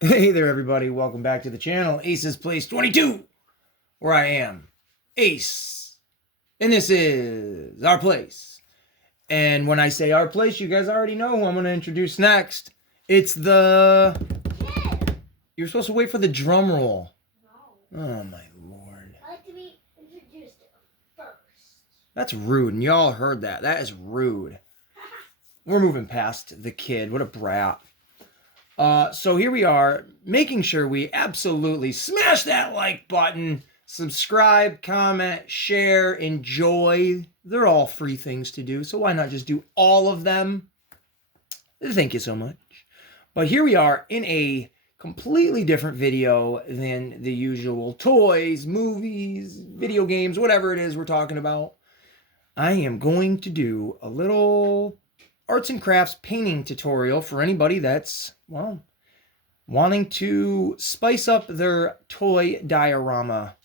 Hey there, everybody. Welcome back to the channel, Ace's Place 22, where I am Ace. And this is our place. And when I say our place, you guys already know who I'm going to introduce next. It's the... You're supposed to wait for the drum roll. No. Oh, my lord. I like to be introduced first. That's rude, and y'all heard that. That is rude. We're moving past the kid. What a brat. So here we are, making sure we absolutely smash that like button, subscribe, comment, share, enjoy. They're all free things to do, so why not just do all of them? Thank you so much. But here we are in a completely different video than the usual toys, movies, video games, whatever it is we're talking about. I am going to do a little arts and crafts painting tutorial for anybody that's, well, wanting to spice up their toy diorama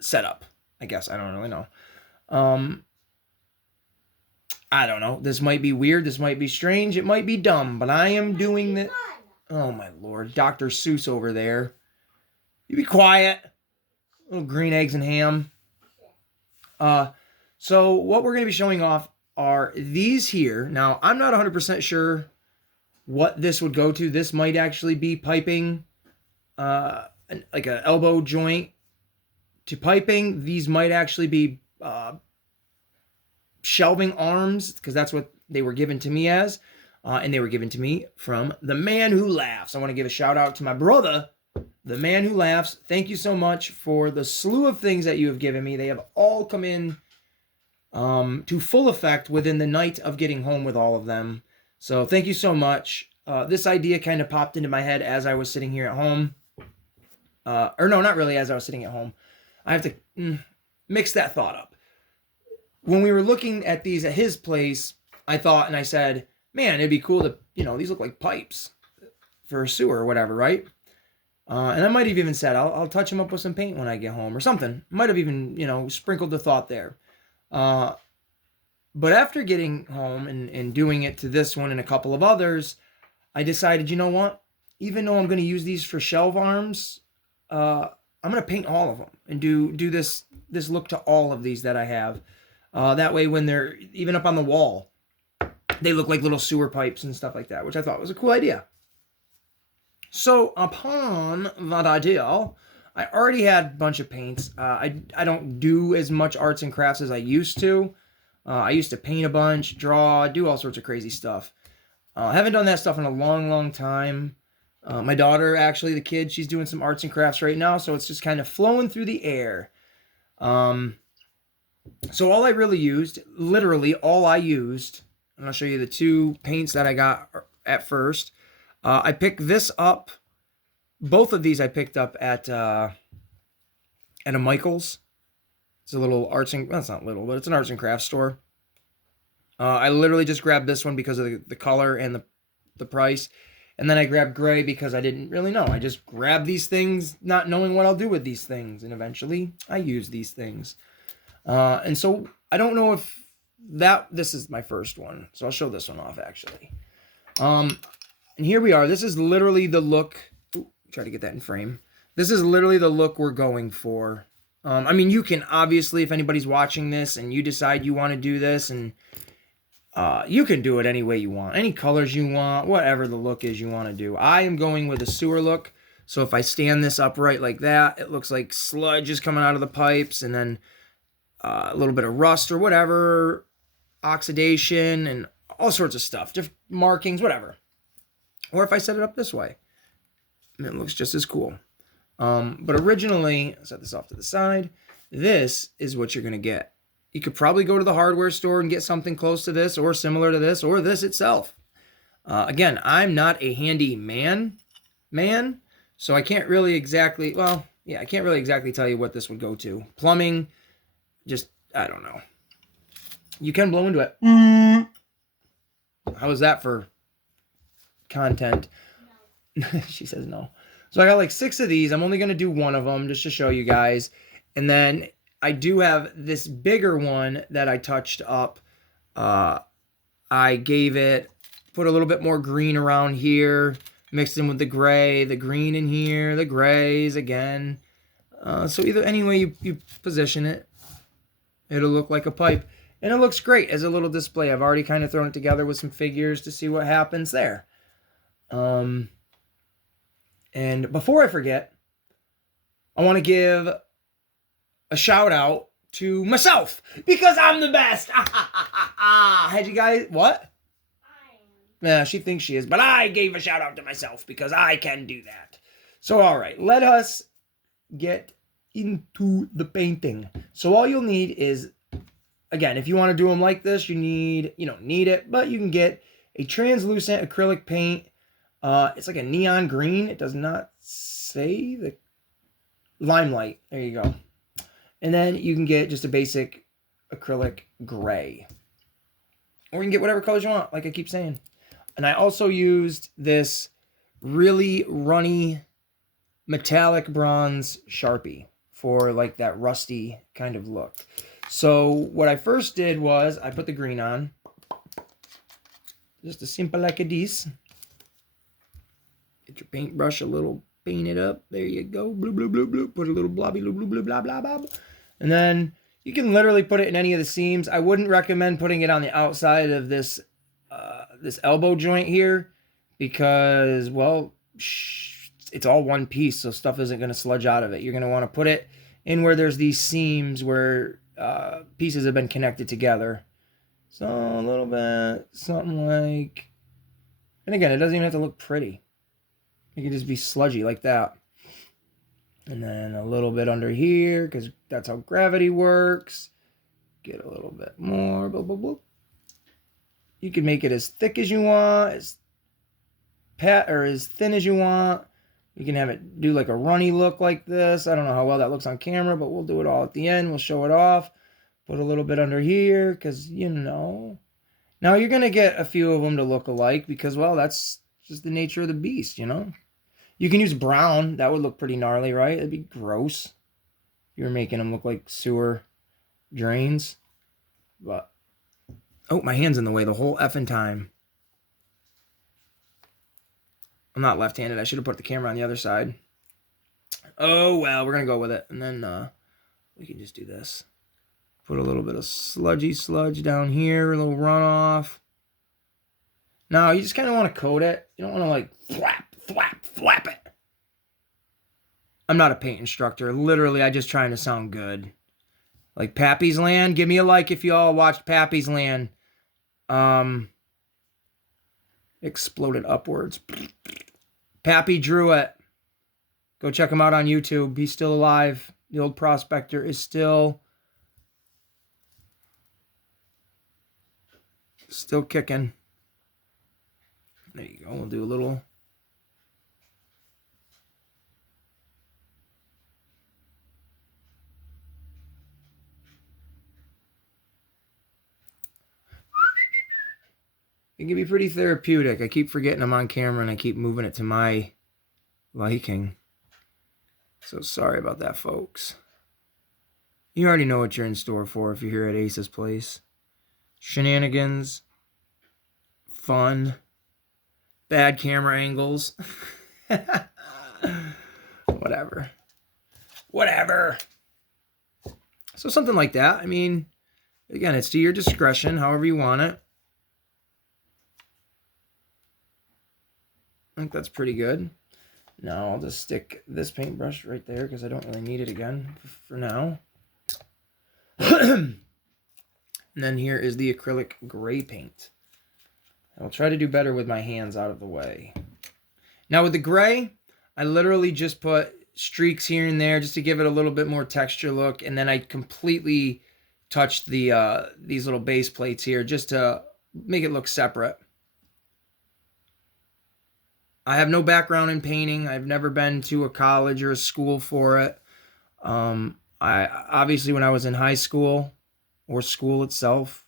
setup. I guess. I don't really know. I don't know. This might be weird. This might be strange. It might be dumb, but I am doing that. Oh my lord. Dr. Seuss over there. You be quiet. Little green eggs and ham. So what we're going to be showing off are these here. Now, I'm not 100% sure what this would go to. This might actually be piping, like an elbow joint to piping. These might actually be shelving arms, because that's what they were given to me as. And they were given to me from The Man Who Laughs. I want to give a shout out to my brother, The Man Who Laughs. Thank you so much for the slew of things that you have given me. They have all come in to full effect within the night of getting home with all of them. So thank you so much. This idea kind of popped into my head as I was sitting here at home. Or no, not really as I was sitting at home. I have to mix that thought up. When we were looking at these at his place, I thought and I said, man, it'd be cool to, these look like pipes for a sewer or whatever, right? And I might have even said, I'll touch them up with some paint when I get home or something. Might have even, sprinkled the thought there. But after getting home and doing it to this one and a couple of others, I decided, you know what? Even though I'm going to use these for shelf arms, I'm going to paint all of them and do this look to all of these that I have. That way when they're even up on the wall, they look like little sewer pipes and stuff like that, which I thought was a cool idea. So upon that idea, I already had a bunch of paints. I don't do as much arts and crafts as I used to. I used to paint a bunch, draw, do all sorts of crazy stuff. I haven't done that stuff in a long, long time. My daughter, actually, the kid, she's doing some arts and crafts right now, so it's just kind of flowing through the air. So all I really used, literally all I used, and I'll show you the two paints that I got at first. I picked this up. Both of these I picked up at a Michael's. It's a little arts and, well, it's not little, but it's an arts and crafts store. I literally just grabbed this one because of the color and the price. And then I grabbed gray because I didn't really know. I just grabbed these things not knowing what I'll do with these things. And eventually I use these things. And so I don't know if this is my first one. So I'll show this one off actually. And here we are. This is literally the look. Ooh, try to get that in frame. This is literally the look we're going for. I mean, you can obviously, if anybody's watching this and you decide you want to do this, and you can do it any way you want, any colors you want, whatever the look is you want to do. I am going with a sewer look. So if I stand this upright like that, it looks like sludge is coming out of the pipes, and then a little bit of rust or whatever, oxidation and all sorts of stuff, just markings, whatever. Or if I set it up this way, it looks just as cool. But originally, I'll set this off to the side. This is what you're going to get. You could probably go to the hardware store and get something close to this or similar to this or this itself. Again, I'm not a handy man, so I can't really exactly, well, yeah, I can't really exactly tell you what this would go to. Plumbing, just, I don't know. You can blow into it. How is that for content? No. She says no. So I got like 6 of these. I'm only going to do one of them just to show you guys. And then I do have this bigger one that I touched up. I gave it, put a little bit more green around here. mixed in with the gray, the green in here, the grays again. So either any way you position it, it'll look like a pipe. And it looks great as a little display. I've already kind of thrown it together with some figures to see what happens there. And before I forget, I want to give a shout out to myself because I'm the best. Had you guys, what? Yeah, she thinks she is, but I gave a shout out to myself because I can do that. So, all right, let us get into the painting. So all you'll need is, again, if you want to do them like this, you don't need it, but you can get a translucent acrylic paint. It's like a neon green. It does not say the limelight. There you go. And then you can get just a basic acrylic gray. Or you can get whatever colors you want, like I keep saying. And I also used this really runny metallic bronze Sharpie for like that rusty kind of look. So what I first did was I put the green on. Just a simple like a this. Get your paintbrush a little painted up. There you go. Blue, blue, blue, blue. Put a little blobby, blue, blue, blue, blah, blah, blah. And then you can literally put it in any of the seams. I wouldn't recommend putting it on the outside of this this elbow joint here because, well, it's all one piece, so stuff isn't going to sludge out of it. You're going to want to put it in where there's these seams where pieces have been connected together. So a little bit, something like, and again, it doesn't even have to look pretty. It can just be sludgy like that. And then a little bit under here, because that's how gravity works. Get a little bit more, blah, blah, blah. You can make it as thick as you want, as thin as you want. You can have it do like a runny look like this. I don't know how well that looks on camera, but we'll do it all at the end. We'll show it off. Put a little bit under here, because, you know. Now, you're going to get a few of them to look alike, because, well, that's just the nature of the beast, you know. You can use brown. That would look pretty gnarly, right? It'd be gross if you were making them look like sewer drains. But, oh, my hand's in the way the whole effing time. I'm not left-handed. I should have put the camera on the other side. Oh, well, we're going to go with it. And then we can just do this. Put a little bit of sludgy sludge down here, a little runoff. Now, you just kind of want to coat it. You don't want to, like, flap it. I'm not a paint instructor. Literally, I'm just trying to sound good. Like Pappy's Land. Give me a like if you all watched Pappy's Land. Exploded upwards. Pappy drew it. Go check him out on YouTube. He's still alive. The old prospector is still kicking. There you go. We'll do a little. It can be pretty therapeutic. I keep forgetting I'm on camera and I keep moving it to my liking. So sorry about that, folks. You already know what you're in store for if you're here at Ace's Place. Shenanigans. Fun. Bad camera angles. Whatever. So something like that. I mean, again, it's to your discretion, however you want it. I think that's pretty good. Now I'll just stick this paintbrush right there because I don't really need it again for now. And then here is the acrylic gray paint. I'll try to do better with my hands out of the way. Now with the gray, I literally just put streaks here and there just to give it a little bit more texture look. And then I completely touched the these little base plates here just to make it look separate. I have no background in painting. I've never been to a college or a school for it. I obviously when I was in high school or school itself,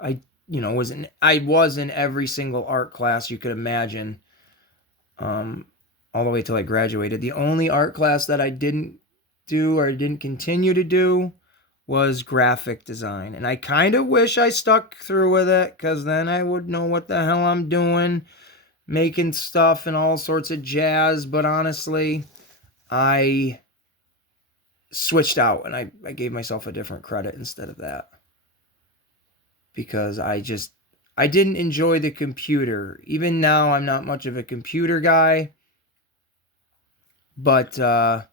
I was in every single art class you could imagine. All the way till I graduated. The only art class that I didn't do or didn't continue to do was graphic design. And I kind of wish I stuck through with it because then I would know what the hell I'm doing. making stuff and all sorts of jazz, but honestly, I switched out and I gave myself a different credit instead of that. Because I didn't enjoy the computer. Even now, I'm not much of a computer guy. But for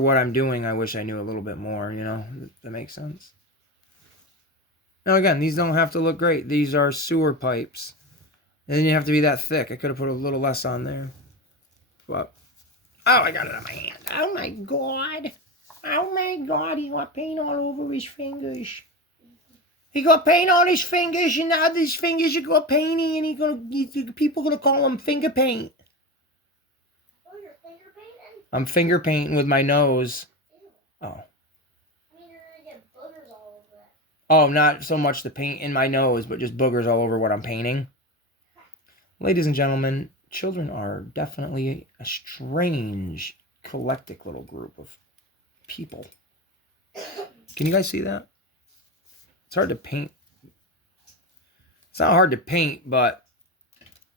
what I'm doing, I wish I knew a little bit more, you know? That makes sense. Now again, these don't have to look great. These are sewer pipes. And then you have to be that thick. I could have put a little less on there. But, oh, I got it on my hand. Oh my God. Oh my God, he got paint all over his fingers. He got paint on his fingers, and now his fingers are got painty, and people gonna call him finger paint. Oh, you're finger painting? I'm finger painting with my nose. Ew. Oh. I mean, you're gonna get boogers all over that. Oh, not so much the paint in my nose, but just boogers all over what I'm painting. Ladies and gentlemen, children are definitely a strange, eclectic little group of people. Can you guys see that? It's hard to paint. It's not hard to paint, but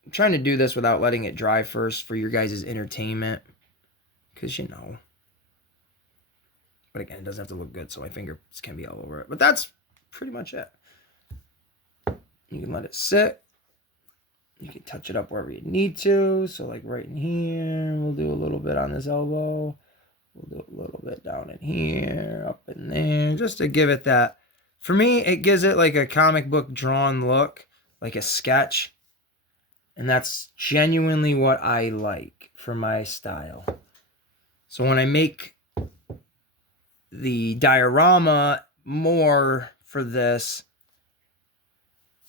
I'm trying to do this without letting it dry first for your guys' entertainment. Because, you know. But again, it doesn't have to look good, so my fingers can be all over it. But that's pretty much it. You can let it sit. You can touch it up wherever you need to. So like right in here, we'll do a little bit on this elbow. We'll do a little bit down in here, up in there, just to give it that. For me, it gives it like a comic book drawn look, like a sketch. And that's genuinely what I like for my style. So when I make the diorama more for this,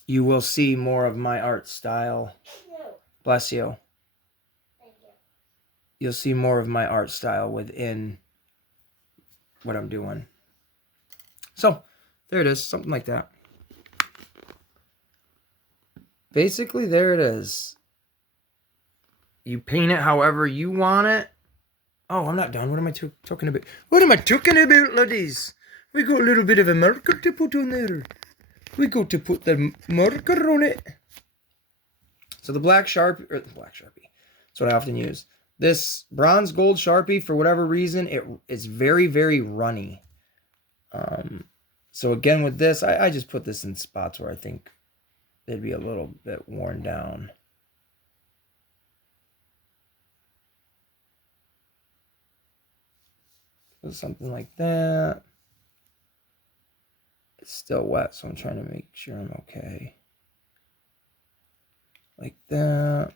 you will see more of my art style. No. Bless you. Thank you. You'll see more of my art style within what I'm doing. So, there it is. Something like that. Basically, there it is. You paint it however you want it. Oh, I'm not done. What am I talking about? What am I talking about, ladies? We got a little bit of a marker to put on there. We got to put the marker on it. So the black Sharpie, that's what I often use. This bronze gold Sharpie, for whatever reason, it's very, very runny. So again, with this, I just put this in spots where I think it'd be a little bit worn down. So something like that. It's still wet, so I'm trying to make sure I'm okay. Like that.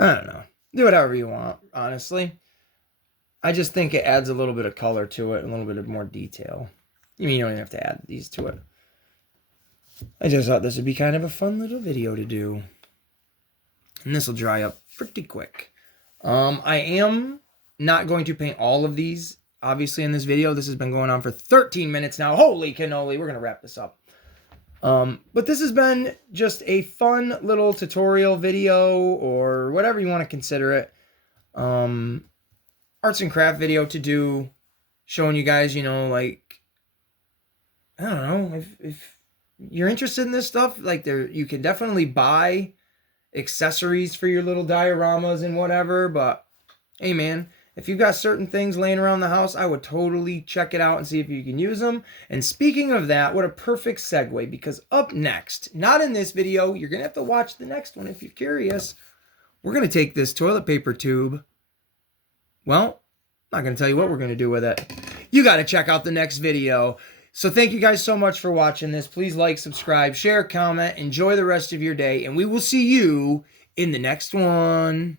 I don't know. Do it however you want, honestly. I just think it adds a little bit of color to it, a little bit of more detail. You mean you don't even have to add these to it. I just thought this would be kind of a fun little video to do. And this will dry up pretty quick. I am not going to paint all of these, obviously, in this video. This has been going on for 13 minutes now. Holy cannoli. We're going to wrap this up. But this has been just a fun little tutorial video, or whatever you want to consider it. Arts and craft video to do, showing you guys, you know, like, I don't know, if you're interested in this stuff, like, you can definitely buy accessories for your little dioramas and whatever, but hey man, if you've got certain things laying around the house, I would totally check it out and see if you can use them. And speaking of that, what a perfect segue, because up next, not in this video, you're going to have to watch the next one if you're curious. We're going to take this toilet paper tube. Well, I'm not going to tell you what we're going to do with it. You got to check out the next video. So thank you guys so much for watching this. Please like, subscribe, share, comment, enjoy the rest of your day, and we will see you in the next one.